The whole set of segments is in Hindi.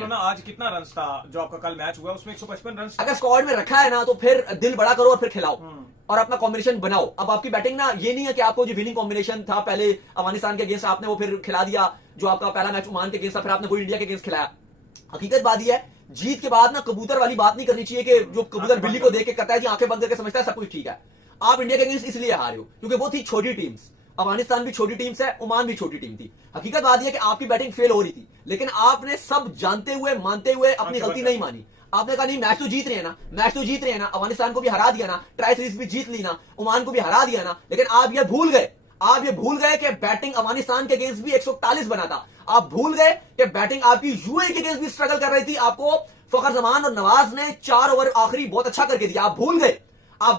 देख लो ना आज कितना रन था जो आपका कल मैच हुआ उसमें 155 रन। अगर स्क्वाड में रखा है ना तो फिर दिल बड़ा करो और फिर खिलाओ और अपना कॉम्बिनेशन बनाओ। अब आपकी बैटिंग ना ये नहीं है कि आपको जो विनिंग कॉम्बिनेशन था पहले अफगानिस्तान के अगेंस्ट आपने वो फिर खिला दिया, जो आपका पहला मैच ओमान के अगेंस्ट था फिर आपने कोई इंडिया के अगेंस्ट खिलाया। हकीकत बात यह है जीत के बाद ना कबूतर वाली बात नहीं करनी चाहिए कि जो कबूतर बिल्ली को देख के करता है कि आंखें बंद करके समझता है सब कुछ ठीक है। आप इंडिया के अगेंस्ट इसलिए हारे हो क्योंकि वो थी छोटी टीम्स, अफगानिस्तान भी छोटी टीम्स है, ओमान भी छोटी टीम थी। हकीकत बात यह कि आपकी बैटिंग फेल हो रही थी लेकिन आपने सब जानते हुए मानते हुए अपनी गलती नहीं मानी। आपने कहा नहीं मैच तो जीत रहे हैं ना, मैच तो जीत रहे हैं ना, अफगानिस्तान को भी हरा दिया ना, ट्राई सीरीज भी जीत ली ना, ओमान को भी हरा दिया ना, लेकिन आप ये भूल गए कि बैटिंग अफगानिस्तान के अगेंस्ट भी 141 बना था। आप भूल गए कि बैटिंग आपकी यूएई के अगेंस्ट भी स्ट्रगल कर रही थी। आपको फखर जमान और नवाज ने 4 ओवर आखिरी बहुत अच्छा करके दिया। आप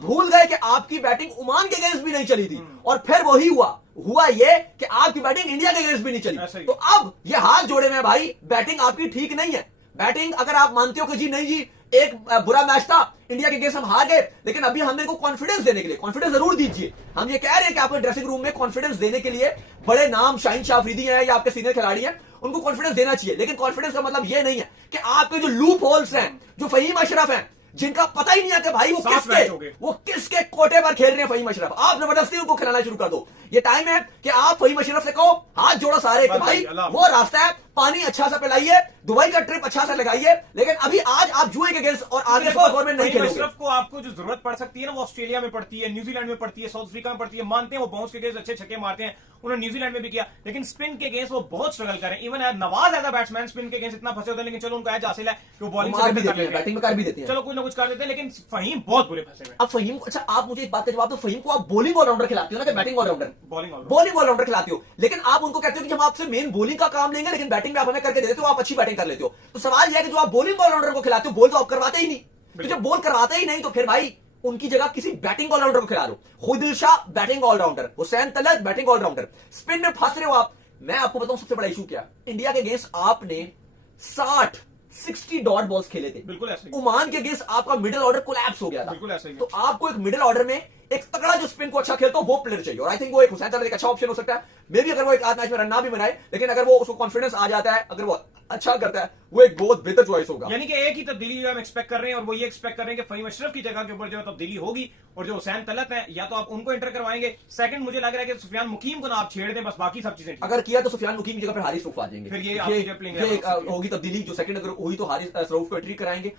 भूल गए कि आपकी बैटिंग ओमान के अगेंस्ट भी नहीं चली थी और फिर वही हुआ ये कि आपकी बैटिंग इंडिया के अगेंस्ट भी नहीं चली। तो अब ये हाथ जोड़े में भाई बैटिंग आपकी ठीक नहीं है। बैटिंग अगर आप मानते हो कि जी नहीं जी एक बुरा मैच था इंडिया के अगेंस्ट हम हार गए, लेकिन अभी हमने इनको कॉन्फिडेंस देने के लिए कॉन्फिडेंस जरूर दीजिए। हम ये कह रहे हैं कि आपको ड्रेसिंग रूम में कॉन्फिडेंस देने के लिए बड़े नाम शाहीन शाह अफरीदी हैं या आपके सीनियर खिलाड़ी हैं उनको कॉन्फिडेंस देना चाहिए, लेकिन कॉन्फिडेंस का मतलब ये नहीं है कि आपके जो लूप होल्स हैं, जो फहीम अशरफ हैं जिनका पता ही नहीं है कि भाई वो किसके कोटे पर खेल रहे हैं फहीम अशरफ, आप जबरदस्ती उनको खिलाना शुरू कर दो। ये टाइम है कि आप फहीम अशरफ से कहो हाथ जोड़ो सारे कि भाई वो रास्ता है, पानी अच्छा सा पिलाइए, दुबई का ट्रिप अच्छा सा लगाइए, लेकिन अभी आज आप जुए के अगेंस्ट और आगे परफॉर्मेंस नहीं खेलोगे। अशरफ को आपको जो जरूरत पड़ सकती है ना वो ऑस्ट्रेलिया में पड़ती है, न्यूजीलैंड में पड़ती है, साउथ अफ्रीका में पड़ती है। मानते हैं वो बाउंस के अगेंस्ट अच्छे छक्के मारते हैं, उन्होंने न्यूजीलैंड में भी किया, लेकिन स्पिन के अगेंस्ट वो बहुत स्ट्रगल करें। Even Nawaz as a batsman spin के अगेंस्ट इतना फंसे होते हैं, लेकिन चलो उनका एज हासिल है कि वो बॉलिंग बैटिंग में कर भी देते हैं, चलो कुछ ना कुछ कर देते हैं, लेकिन फहीम बहुत बुरे फंसे हुए। अब फहीम को अच्छा आप मुझे एक बात का जवाब दो, फहीम को आप बॉलिंग ऑलराउंडर खिलाते हो ना कि बैटिंग ऑलराउंडर? बॉलिंग ऑलराउंडर खिलाते हो, लेकिन आप उनको कहते हो कि हम आपसे मेन बॉलिंग का काम लेंगे लेकिन बैटिंग में आप हमें करके देते हो, आप अच्छी बैटिंग कर लेते हो। तो सवाल यह है कि जो आप बॉलिंग ऑलराउंडर को खिलाते हो बोल तो आप करवाते ही नहीं, तो जब बॉल करवाते ही नहीं तो फिर भाई उनकी जगह किसी बैटिंग ऑलराउंडर को खिला दो। Khushdil Shah batting allrounder, Hussain Talat batting allrounder, spin में फंस रहे हो आप। मैं आपको बताऊं सबसे बड़ा इशू क्या, इंडिया के अगेंस्ट आपने 60 डॉट बॉल्स खेले थे, बिल्कुल ऐसे। ओमान के अगेंस्ट आपका मिडिल ऑर्डर कोलैप्स हो गया था, बिल्कुल ऐसे। तो आपको एक मिडिल ऑर्डर में एक तगड़ा जो स्पिन को अच्छा खेलता हो वो प्लेयर चाहिए, और आई थिंक वो एक हुसैन तलत एक अच्छा ऑप्शन हो सकता है। मे भी अगर वो एक आध मैच में रन ना भी बनाए, लेकिन अगर वो उसको कॉन्फिडेंस आ जाता है, अगर वो अच्छा करता है, वो एक बहुत बेहतर चॉइस होगा। यानी कि एक ही तब्दीली हम एक्सपेक्ट कर रहे हैं और वो ये एक्सपेक्ट कर रहे हैं कि फहीम अशरफ की जगह के ऊपर जो तब्दीली होगी और जो हुसैन तलत है या तो आप उनको एंटर करवाएंगे। सेकंड मुझे लग रहा है कि सुफियान मुकीम को ना आप छेड़ दें, बस बाकी सब चीजें अगर किया तो सुफियान मुकीम की जगह पर हारिस रऊफ आ जाएंगे, फिर ये होगी तब्दीली। जो सेकंड अगर हुई तो हारिस रऊफ को एंट्री कराएंगे।